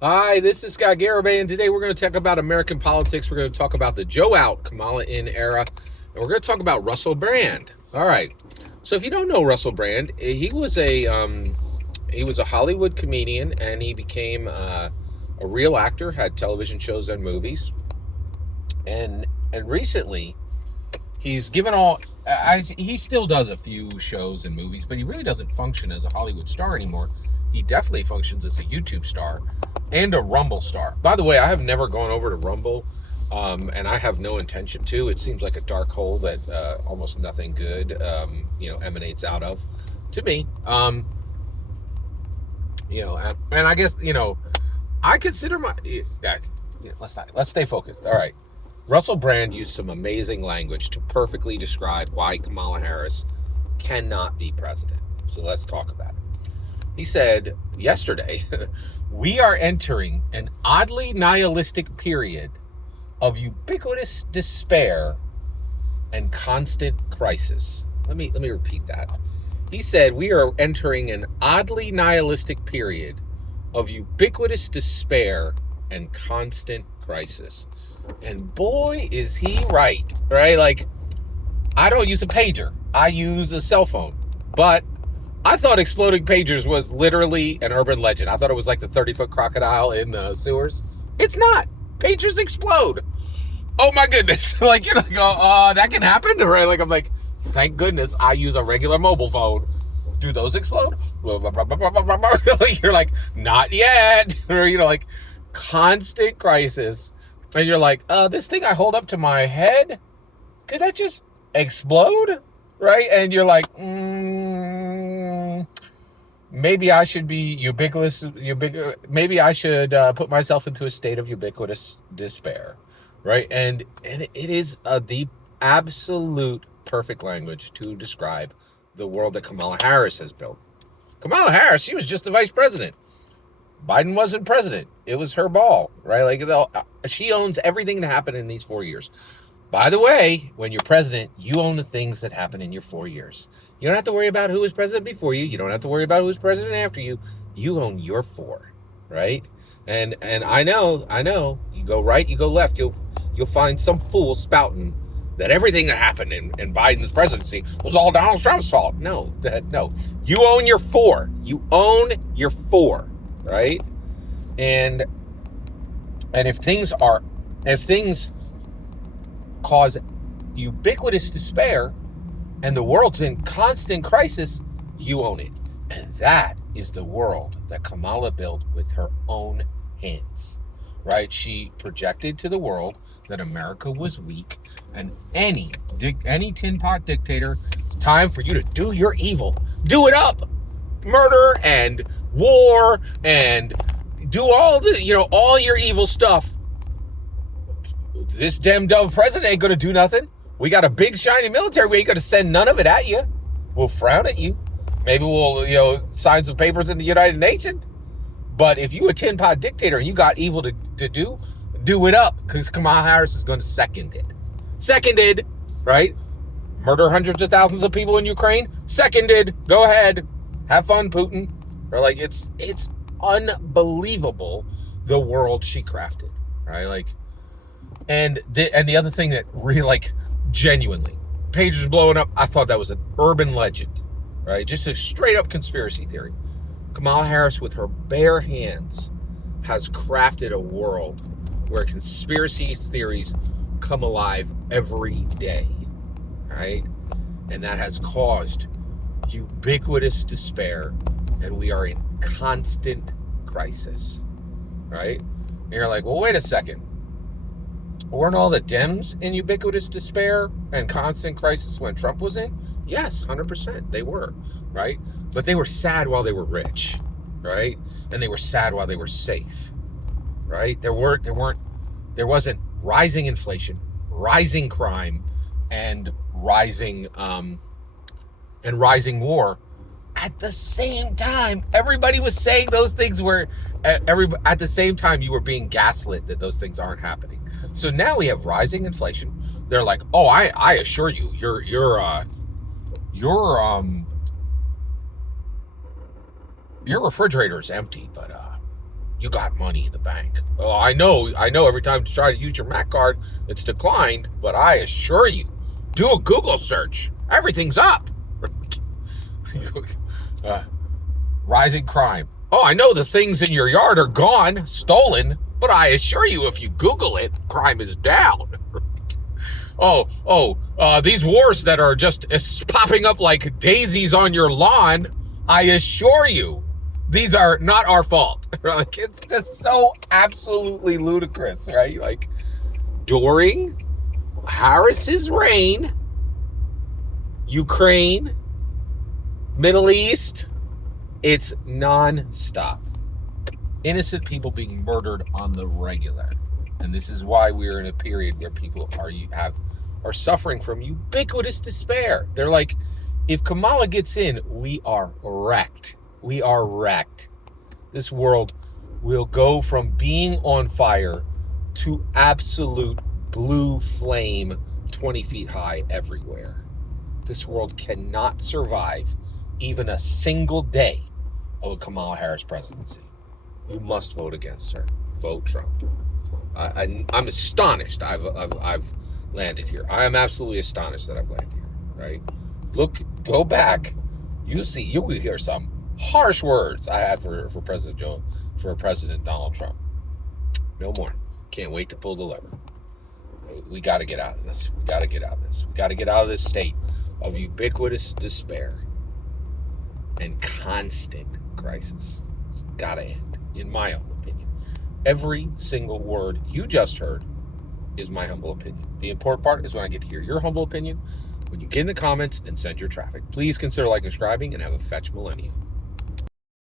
Hi, this is Scott Garibay, and today we're going to talk about American politics. We're going to talk about the Joe out, Kamala in era, and we're going to talk about Russell Brand. All right. So if you don't know Russell Brand, he was a Hollywood comedian, and he became a real actor, had television shows and movies, and recently he's given all. He still does a few shows and movies, but he really doesn't function as a Hollywood star anymore. He definitely functions as a YouTube star and a Rumble star. By the way, I have never gone over to Rumble, and I have no intention to. It seems like a dark hole that almost nothing good, emanates out of, to me. And I guess I consider let's stay focused. All right. Russell Brand used some amazing language to perfectly describe why Kamala Harris cannot be president. So let's talk about it. He said yesterday, we are entering an oddly nihilistic period of ubiquitous despair and constant crisis. Let me repeat that. He said we are entering an oddly nihilistic period of ubiquitous despair and constant crisis. And boy, is he right? Like, I don't use a pager. I use a cell phone. But I thought exploding pagers was literally an urban legend. I thought it was like the 30-foot crocodile in the sewers. It's not. Pagers explode. Oh my goodness. Like, you're like, oh, that can happen? Right? Like, I'm like, thank goodness I use a regular mobile phone. Do those explode? You're like, not yet. Or, like, constant crisis. And you're like, this thing I hold up to my head, could that just explode? Right? And you're like, maybe I should be maybe I should put myself into a state of ubiquitous despair. Right? And it is the absolute perfect language to describe the world that Kamala Harris has built. Kamala Harris, she was just the vice president. Biden wasn't president. It was her ball, right? Like, she owns everything that happened in these 4 years. By the way, when you're president, you own the things that happen in your 4 years. You don't have to worry about who was president before you. You don't have to worry about who was president after you. You own your 4, right? And I know. You go right, you go left. You'll find some fool spouting that everything that happened in Biden's presidency was all Donald Trump's fault. No. You own your 4. You own your 4. Right? And if things cause ubiquitous despair and the world's in constant crisis, you own it. And that is the world that Kamala built with her own hands. Right? She projected to the world that America was weak, and any tin pot dictator, it's time for you to do your evil. Do it up. Murder and war and do all all your evil stuff. This damn dumb president ain't gonna do nothing. We got a big shiny military. We ain't gonna send none of it at you. We'll frown at you. Maybe we'll sign some papers in the United Nations. But if you a tin pot dictator and you got evil to do it up, because Kamala Harris is going to second it. Seconded, right? Murder hundreds of thousands of people in Ukraine. Seconded. Go ahead. Have fun, Putin. Or like, it's unbelievable the world she crafted, right? Like, and the other thing that really, like, genuinely, pagers blowing up, I thought that was an urban legend, right? Just a straight up conspiracy theory. Kamala Harris, with her bare hands, has crafted a world where conspiracy theories come alive every day, right? And that has caused ubiquitous despair, and we are in constant crisis, right? And you're like, well, wait a second. Weren't all the Dems in ubiquitous despair and constant crisis when Trump was in? Yes, 100%, they were, right? But they were sad while they were rich, right? And they were sad while they were safe, right? There wasn't rising inflation, rising crime, and rising war at the same time. Everybody was saying those things were at the same time you were being gaslit that those things aren't happening. So now we have rising inflation. They're like, oh, I assure you, your refrigerator is empty, but You got money in the bank. Oh, I know every time you try to use your Mac card, it's declined, but I assure you, do a Google search. Everything's up. Rising crime. Oh, I know the things in your yard are gone, stolen, but I assure you, if you Google it, crime is down. These wars that are just popping up like daisies on your lawn, I assure you, these are not our fault. Like, it's just so absolutely ludicrous, right? Like, during Harris's reign, Ukraine, Middle East, it's non-stop. Innocent people being murdered on the regular. And this is why we're in a period where people are suffering from ubiquitous despair. They're like, if Kamala gets in, we are wrecked. We are wrecked. This world will go from being on fire to absolute blue flame 20 feet high everywhere. This world cannot survive even a single day of a Kamala Harris presidency. You must vote against her. Vote Trump. I'm astonished I've landed here. I am absolutely astonished that I've landed here, right? Go back. You will hear some harsh words I had for President Donald Trump. No more. Can't wait to pull the lever. We got to get out of this. We got to get out of this. We got to get out of this state of ubiquitous despair and constant crisis. It's got to end, in my own opinion. Every single word you just heard is my humble opinion. The important part is when I get to hear your humble opinion, when you get in the comments and send your traffic. Please consider liking and subscribing, and have a fetch millennium.